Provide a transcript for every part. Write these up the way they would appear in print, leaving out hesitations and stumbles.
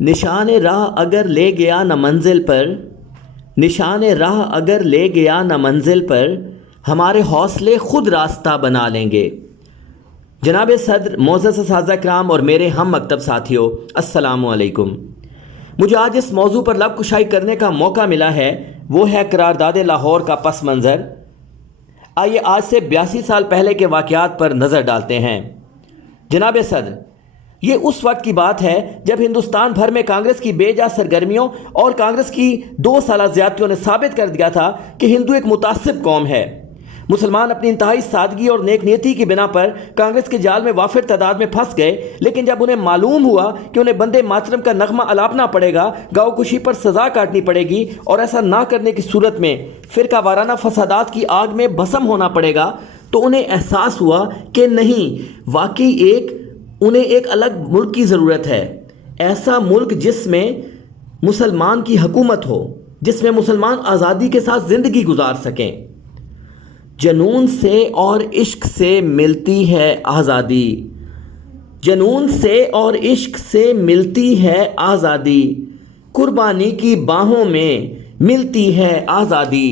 نشان راہ اگر لے گیا نہ منزل پر، نشان راہ اگر لے گیا نہ منزل پر، ہمارے حوصلے خود راستہ بنا لیں گے۔ جناب صدر، معزز اساتذہ کرام اور میرے ہم مکتب ساتھیوں، السلام علیکم۔ مجھے آج اس موضوع پر لب کشائی کرنے کا موقع ملا ہے، وہ ہے قرارداد لاہور کا پس منظر۔ آئیے آج سے 82 سال پہلے کے واقعات پر نظر ڈالتے ہیں۔ جناب صدر، یہ اس وقت کی بات ہے جب ہندوستان بھر میں کانگریس کی بے جا سرگرمیوں اور کانگریس کی 2 سالہ زیادتیوں نے ثابت کر دیا تھا کہ ہندو ایک متعصب قوم ہے۔ مسلمان اپنی انتہائی سادگی اور نیک نیتی کی بنا پر کانگریس کے جال میں وافر تعداد میں پھنس گئے، لیکن جب انہیں معلوم ہوا کہ انہیں بندے ماترم کا نغمہ الاپنا پڑے گا، گاؤ کشی پر سزا کاٹنی پڑے گی اور ایسا نہ کرنے کی صورت میں فرقہ وارانہ فسادات کی آگ میں بھسم ہونا پڑے گا، تو انہیں احساس ہوا کہ نہیں، واقعی انہیں ایک الگ ملک کی ضرورت ہے، ایسا ملک جس میں مسلمان کی حکومت ہو، جس میں مسلمان آزادی کے ساتھ زندگی گزار سکیں۔ جنون سے اور عشق سے ملتی ہے آزادی، جنون سے اور عشق سے ملتی ہے آزادی، قربانی کی باہوں میں ملتی ہے آزادی۔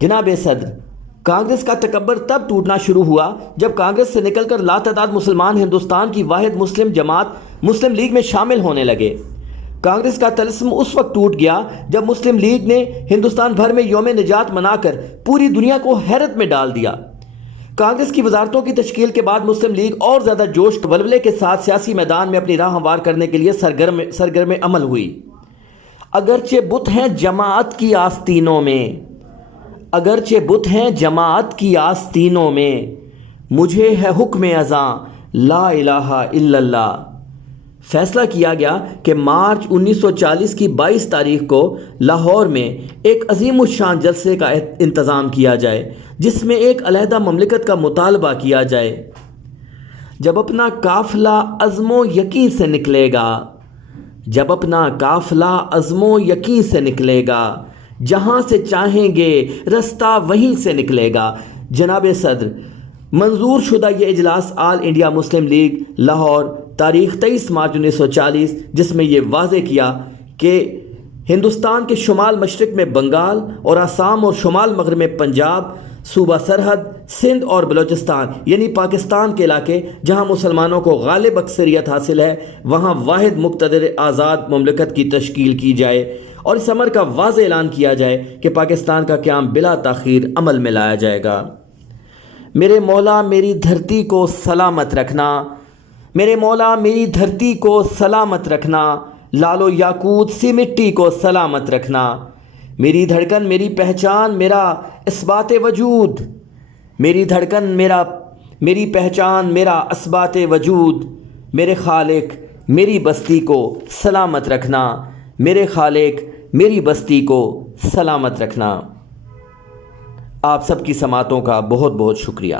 جناب صدر، کانگریس کا تکبر تب ٹوٹنا شروع ہوا جب کانگریس سے نکل کر لاتعداد مسلمان ہندوستان کی واحد مسلم جماعت مسلم لیگ میں شامل ہونے لگے۔ کانگریس کا طلسم اس وقت ٹوٹ گیا جب مسلم لیگ نے ہندوستان بھر میں یوم نجات منا کر پوری دنیا کو حیرت میں ڈال دیا۔ کانگریس کی وزارتوں کی تشکیل کے بعد مسلم لیگ اور زیادہ جوش ولولے کے ساتھ سیاسی میدان میں اپنی راہ ہموار کرنے کے لیے سرگرم عمل ہوئی۔ اگرچہ بت ہیں جماعت کی آستینوں میں، اگرچہ بت ہیں جماعت کی آستینوں میں، مجھے ہے حکم ازاں لا الہ الا اللہ۔ فیصلہ کیا گیا کہ مارچ 1940 کی 22 تاریخ کو لاہور میں ایک عظیم الشان جلسے کا انتظام کیا جائے، جس میں ایک علیحدہ مملکت کا مطالبہ کیا جائے۔ جب اپنا قافلہ عزم و یقین سے نکلے گا، جب اپنا قافلہ عزم و یقین سے نکلے گا، جہاں سے چاہیں گے رستہ وہیں سے نکلے گا۔ جناب صدر، منظور شدہ یہ اجلاس آل انڈیا مسلم لیگ لاہور تاریخ 23 مارچ 1940، جس میں یہ واضح کیا کہ ہندوستان کے شمال مشرق میں بنگال اور آسام اور شمال مغرب میں پنجاب، صوبہ سرحد سندھ اور بلوچستان یعنی پاکستان کے علاقے جہاں مسلمانوں کو غالب اکثریت حاصل ہے، وہاں واحد مقتدر آزاد مملکت کی تشکیل کی جائے اور اس امر کا واضح اعلان کیا جائے کہ پاکستان کا قیام بلا تاخیر عمل میں لایا جائے گا۔ میرے مولا میری دھرتی کو سلامت رکھنا، میرے مولا میری دھرتی کو سلامت رکھنا، لال و یاقوت سی مٹی کو سلامت رکھنا، میری دھڑکن میری پہچان میرا اثبات وجود، میری دھڑکن میری پہچان میرا اثبات وجود، میرے خالق میری بستی کو سلامت رکھنا، میرے خالق میری بستی کو سلامت رکھنا۔ آپ سب کی سماعتوں کا بہت بہت شکریہ۔